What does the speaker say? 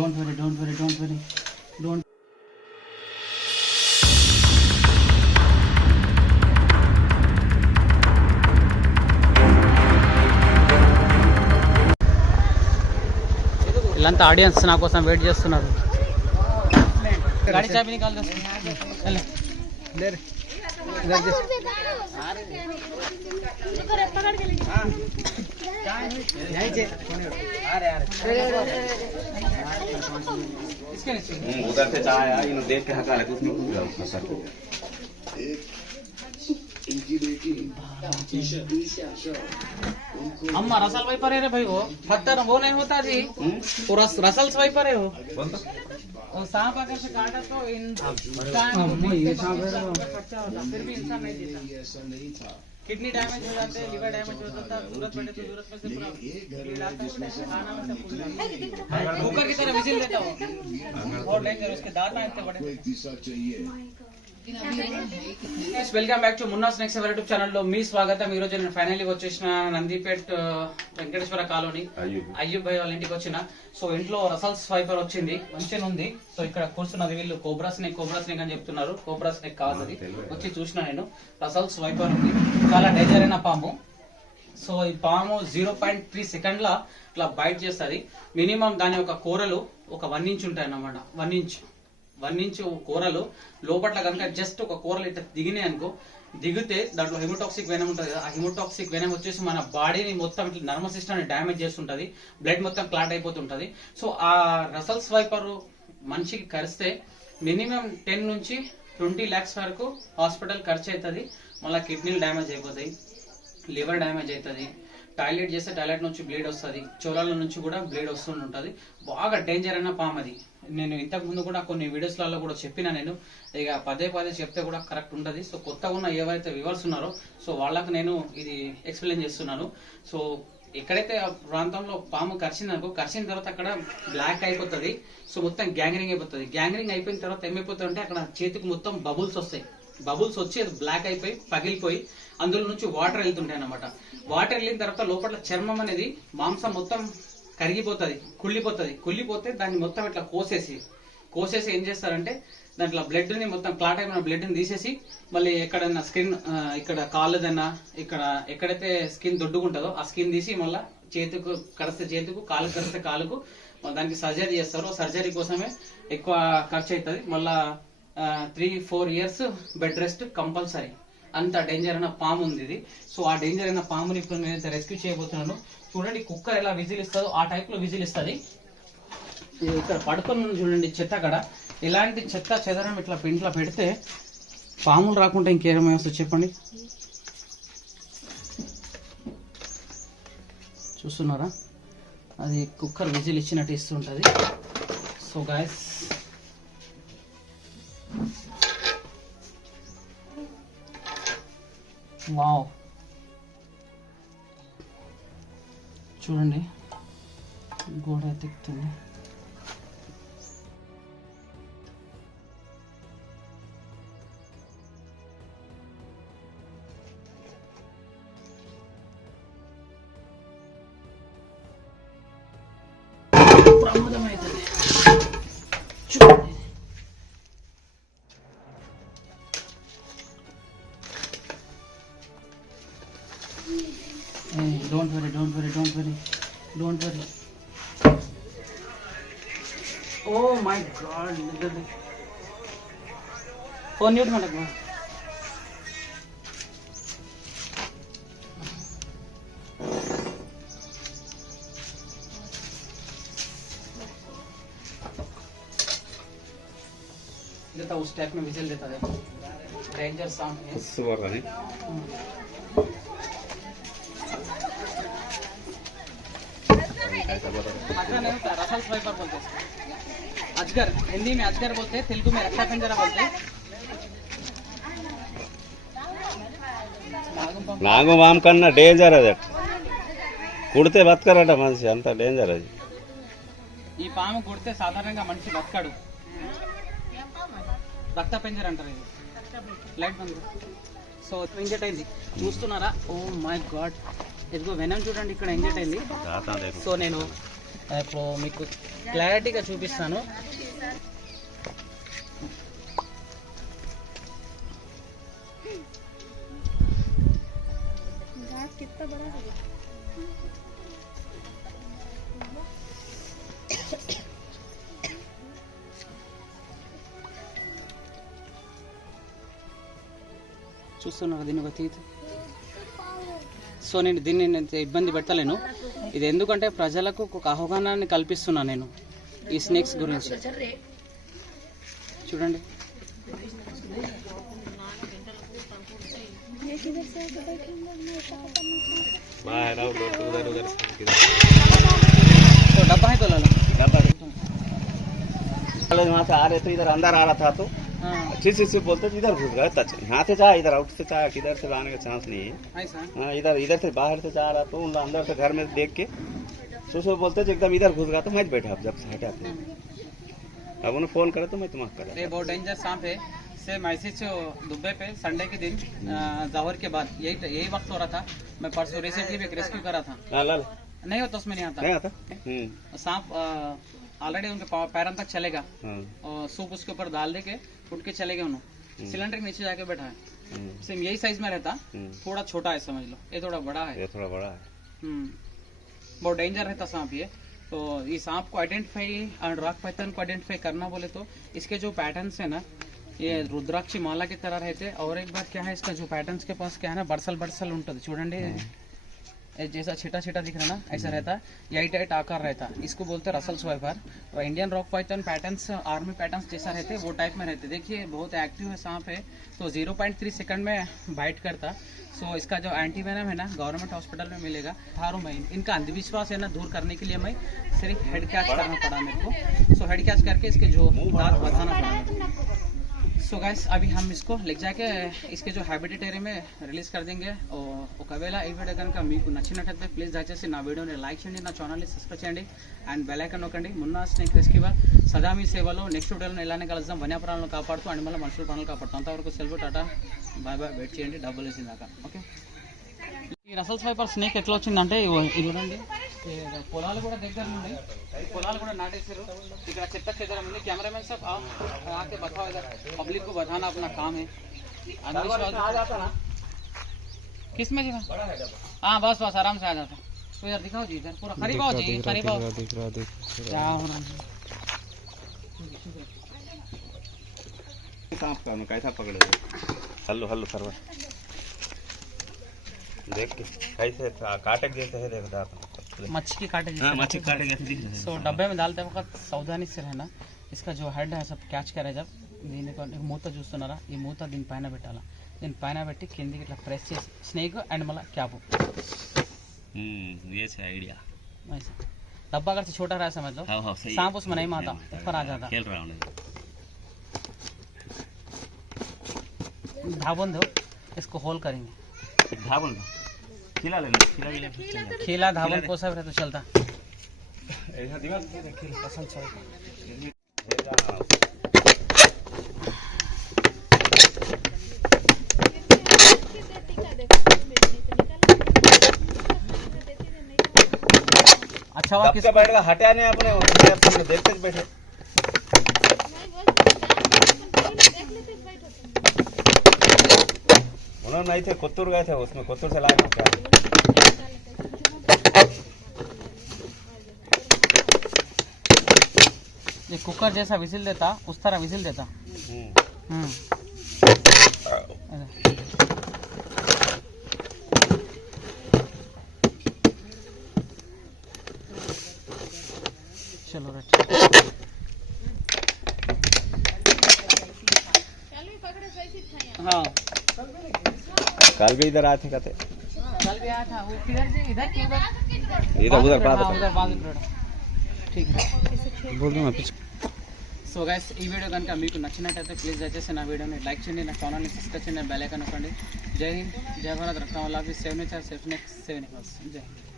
Don't worry, don't worry, don't worry. Don't. వీళ్ళంతా audience నా కోసం వెయిట్ చేస్తున్నారు. గాడి చాబీ నికాల్ దో. ले रे इधर दे. नहीं चे अरे इसके नीचे उधर से चाय आया इन्होंने देख के हका लेते उसमें कुछ गया सर इनकी बेटी अम्मा रसल वाइपर है रे भाई, वो पत्थर वो नहीं होता जी, वो रसल वाइपर है वो सांप अगर से काटा तो ये सांप है खर्चा होता, फिर भी इंसान नहीं जीता. किडनी डैमेज हो जाते हैं, लिवर डैमेज हो जाता है, जरूरत पड़े तो जरूरत में से पूरा खाना में सब कुकर की तरह विजिल देता हूँ. बहुत डेंजर, उसके दांत ना इतने बड़े. Welcome back to Munna snacks ever YouTube channel లో మీ స్వాగతం. ఈ రోజు నేను ఫైనల్లీ వచ్చేసిన నందిపేట్ వెంకటేశ్వర కాలనీ అయ్యూబ్ భాయ్ వాళ్ళ ఇంటికి వచ్చిన. సో ఇంట్లో రసల్స్ వైపర్ వచ్చింది, మంచిగా ఉంది. సో ఇక్కడ కూర్చున్నది వీళ్ళు కోబ్రా స్నేక్ అని చెప్తున్నారు. కోబ్రా స్నేక్ కాదు అది, వచ్చి చూసిన నేను. రసల్స్ వైపర్ ఉంది, చాలా డేంజర్ అయిన పాము. సో ఈ పాము 0.3 సెకండ్ల ఇట్లా బైట్ చేస్తుంది. మినిమం దాని ఒక కూరలు ఒక 1 ఇంచ్ ఉంటాయి అన్నమాట. 1 ఇంచ్ కూరలు లోపట్ల కనుక జస్ట్ ఒక కూరలు ఇట్లా దిగినాయి అనుకో, దిగితే దాంట్లో హిమోటాక్సిక్ వెనం ఉంటుంది కదా, ఆ హిమోటాక్సిక్ వెనం వచ్చేసి మన బాడీని మొత్తం ఇట్లా నర్వస్ సిస్టమ్ ని డ్యామేజ్ చేస్తుంటది, బ్లడ్ మొత్తం క్లాట్ అయిపోతుంటది. సో ఆ రసల్స్ వైపర్ మనిషికి కరిస్తే మినిమం 10 నుంచి 20 lakhs వరకు హాస్పిటల్ ఖర్చు అవుతుంది. మళ్ళీ కిడ్నీలు డ్యామేజ్ అయిపోతాయి, లివర్ డ్యామేజ్ అవుతుంది, టాయిలెట్ చేస్తే టాయిలెట్ నుంచి బ్లీడ్ వస్తుంది, చోళాల నుంచి కూడా బ్లీడ్ వస్తుంటుంది. బాగా డేంజర్ అయిన పాము అది. నేను ఇంతకు ముందు కూడా కొన్ని వీడియోస్లలో కూడా చెప్పిన, నేను ఇక పదే చెప్తే కూడా కరెక్ట్ ఉంటుంది. సో కొత్తగా ఉన్న ఏవైతే వ్యూవర్స్ ఉన్నారో సో వాళ్ళకు నేను ఇది ఎక్స్ప్లెయిన్ చేస్తున్నాను. సో ఎక్కడైతే ఆ ప్రాంతంలో పాము కరిచిందనుకో, కరిచిన తర్వాత అక్కడ బ్లాక్ అయిపోతుంది. సో మొత్తం గ్యాంగ్రింగ్ అయిపోతుంది. గ్యాంగ్రింగ్ అయిపోయిన తర్వాత ఏమైపోతుంది అంటే అక్కడ చేతికి మొత్తం బబుల్స్ వస్తాయి. బబుల్స్ వచ్చి అది బ్లాక్ అయిపోయి పగిలిపోయి అందులో నుంచి వాటర్ వెళ్తుంటాయి అన్నమాట. వాటర్ వెళ్ళిన తర్వాత లోపల చర్మం అనేది మాంసం మొత్తం కరిగిపోతుంది, కుళ్ళిపోతే దాన్ని మొత్తం ఇట్లా కోసేసి ఏం చేస్తారంటే దాంట్లో బ్లడ్ ని మొత్తం క్లాట్ అయిపోయిన బ్లడ్ ని తీసేసి మళ్ళీ ఎక్కడైనా స్కిన్, ఇక్కడ కాళ్ళదన్నా ఇక్కడ ఎక్కడైతే స్కిన్ దొడ్డుకుంటుందో ఆ స్కిన్ తీసి మళ్ళీ చేతుకు కడిస్తే చేతుకు, కాలుకు కడిస్తే కాలుకు దానికి సర్జరీ చేస్తారు. సర్జరీ కోసమే ఎక్కువ ఖర్చు అవుతుంది. మళ్ళా 3-4 years బెడ్ రెస్ట్ కంపల్సరీ. అంత డేంజర్ అయిన పాము ఉంది ఇది. సో ఆ డేంజర్ అయిన పాముని ఇప్పుడు నేనైతే రెస్క్యూ చేయబోతున్నాను. చూడండి కుక్కర్ ఎలా విజిల్ ఇస్తుందో ఆ టైప్ లో విజిల్ ఇస్తుంది. ఇక్కడ పడుకొని చూడండి చెత్త కడ, ఇలాంటి చెత్త చెదరం ఇట్లా ఇంట్లో పెడితే పాములు రాకుండా ఇంకేమై వస్తుంది చెప్పండి. చూస్తున్నారా, అది కుక్కర్ విజిల్ ఇచ్చినట్టు ఇస్తుంటది. సో గాయస్ వావ్, చూడండి గోడ తిక్కుతుంది. ప్రమాదం అవుతుంది చూడండి. Don't worry, don't worry, don't worry, don't worry. Oh my God! Phone mute में लगवा. देता उस टाइप में विजिल देता है. डेंजर साउंड है. सुबह का नहीं. अजगर नहीं होता, रसल्स वाइपर बोलते हैं. अजगर हिंदी में अजगर बोलते हैं, तेलुगु में रक्षा पिंजरा बोलते हैं. నాగమాం కన్నా డేంజర్ అది, కుడితే బతకరట మనిషి, అంత డేంజర్ అది. ఈ పాము కుడితే సాధారణంగా మనిషి బతకడు. రక్త పింజర అంటారు ఇది. లైట్ బంద్. సో ఇంజెక్ట్ అయింది చూస్తున్నారా. ఓ మై గాడ్, ఇదిగో వెనం చూడండి ఇక్కడ ఇంజెక్ట్ అయింది. సో నేను ఇప్పుడు మీకు క్లారిటీగా చూపిస్తాను. చూస్తున్నారు దీని ఒక తీతు. సో నేను దీన్ని ఇబ్బంది పెట్టలేను. ఇది ఎందుకంటే ప్రజలకు ఒక అవగాహనని కల్పిస్తున్నా నేను ఈ స్నేక్స్ గురించి. చూడండి तो डब्बा है तो ला लो। वहाँ से आ रहे थे, इधर अंदर आ रहा था तो अच्छी बोलते थे इधर घुस गए। टच यहाँ से चाहे इधर आउट से चाहे किधर से आने का चांस नहीं है। हाँ इधर से बाहर से जा रहा तो उन अंदर से घर में देख के सो बोलते थे एकदम इधर घुस गया तो मैं बैठा जब से हटाते। अब उन्हें फोन करे तो मैं तुम्हें करा। ये बहुत डेंजर सांप है। सेम ऐसे दुबई पे संडे के दिन जहर के बाद यही वक्त हो रहा था। मैं परसों रिसेंटली भी एक रेस्क्यू करा था। नहीं होता उसमें नहीं आता सांप। ऑलरेडी उनके पैरों तक चलेगा और सूप उसके ऊपर डाल दे के उठ के चले गए उन्होंने। सिलेंडर के नीचे जाके बैठा है। सेम यही साइज में रहता, थोड़ा छोटा है समझ लो। ये थोड़ा बड़ा है, बहुत डेंजर रहता सांप ये। तो ये सांप को आइडेंटिफाई और रॉक पैथन को आइडेंटिफाई करना बोले तो इसके जो पैटर्न्स है ना, ये रुद्राक्षी माला की तरह रहते। और एक बार क्या है, इसका जो पैटर्न्स के पास क्या है ना, बड़सल ఉంటుంది చూడండి। जैसा छिटा छिटा दिख रहा है ना, ऐसा रहता है। यही टाइट आकार रहता है। इसको बोलते हैं रसल स्वाइपर। और Indian rock Python patterns army patterns जैसा रहते हैं वो टाइप में रहते। देखिए बहुत एक्टिव है सांप है। तो 0.3 सेकंड में बाइट करता। सो इसका जो एंटीवेनम है ना गवर्नमेंट हॉस्पिटल में मिलेगा। थारों में इनका अंधविश्वास है ना दूर करने के लिए मैं सिर्फ हेड कैच करना पड़ा मेरे को। सो हेड कैच करके इसके जो दांत बताना पड़ा। सो गाइस अभी हम इसको ले जाके इसके जो हैबिटेट एरिया में రిలీజ్ कर देंगे। ఒకవేళ ఈ వీడియో కనుక మీకు నచ్చినట్లయితే ప్లీజ్ దయచేసి నా వీడియోని లైక్ చేయండి, నా ఛానల్ని సబ్స్క్రైబ్ చేయండి అండ్ బెల్ ఐకాన్ నొక్కండి। మున్నా స్నేక్ రెస్క్యూవర్ సదా మీ సేవలో। నెక్స్ట్ వీడియోలో ఇలానే కలుద్దాం। వన్యప్రాణులను కాపాడుతూ అండ్ మళ్ళీ మనుషుల ప్రాణాలు కాపాడుతూ। అంతవరకు సెలవు, టాటా, బాయ్ బాయ్। వెయిట్ చేయండి డబ్బులు వేసిందాకా, ఓకే। ఈ రసల్ స్వైపర్ స్నేక్ ఎట్లా వచ్చిందంటే ఇది చూడండి, పొలాలు కూడా దగ్గర ఉన్నాయి, పొలాలు కూడా నాటేసారు। ఇక్కడ చెత్త చెదరం ఉంది। कैमरामैन साहब आके बताओ, इधर पब्लिक को बताना अपना काम है। किस में दिखा? हाँ बस आराम से आ जाता। तो इधर दिखाओ जी, इधर पूरा खरीब आओ जी, खरीब आओ। क्या हो रहा है सांप का मैं कैसा पकड़े? हल्लो हल्लो करवा देख के कैसे काटे जैसे है। देख दांत मच्छी की काटे जैसे। हाँ मच्छी काटे जैसे दिख रहा है। सो डब्बे में डालते वक्त सावधानी से रहना। इसका जो हेड है सब క్యాచ్ करे जब దీనికి మూత చూస్తున్నారా, ఈ మూత దీని పైన పెట్టాలా। దీని పైన పెట్టి కిందికి ఇట్లా ప్రెస్ చేసి స్నేక్ అండ్ మళ్ళీ క్యాప్। ये है आइडिया। ऐसा डब्बा अगर से छोटा रहा समझ लो, सांप उसमें नहीं आता, ऊपर आ जाता। खेल रहा हूँ धाबन दो, इसको होल करेंगे। धाबन खिला लेना, खिला धाबन को सब तो चलता। ऐसा दीवार पसंद चल अच्छा हुआ किसका बैठेगा हटा नहीं अपने देखते बैठे। उन्होंने नहीं थे, कोत्तूर गए थे, उसमें कोत्तूर से लाए क्या। ये कुकर जैसा विजिल देता, उस तरह विजिल देता। चलो हाँ कल भी इधर आए थे कहते। कल भी आया था वो किधर से, इधर की इधर उधर बात ठीक है बोल दूँ मैं। సో గైస్ ఈ వీడియో కనుక మీకు నచ్చినట్టయితే ప్లీజ్ దయచేసి నా వీడియోని లైక్ చేయండి, నా ఛానల్ని సబ్స్క్రైబ్ చేయండి, బెల్ ఐకాన్ నొక్కండి। జై హింద్, జై భారత్, రత్న వల్ల save nature, safe next, save next, జై హింద్।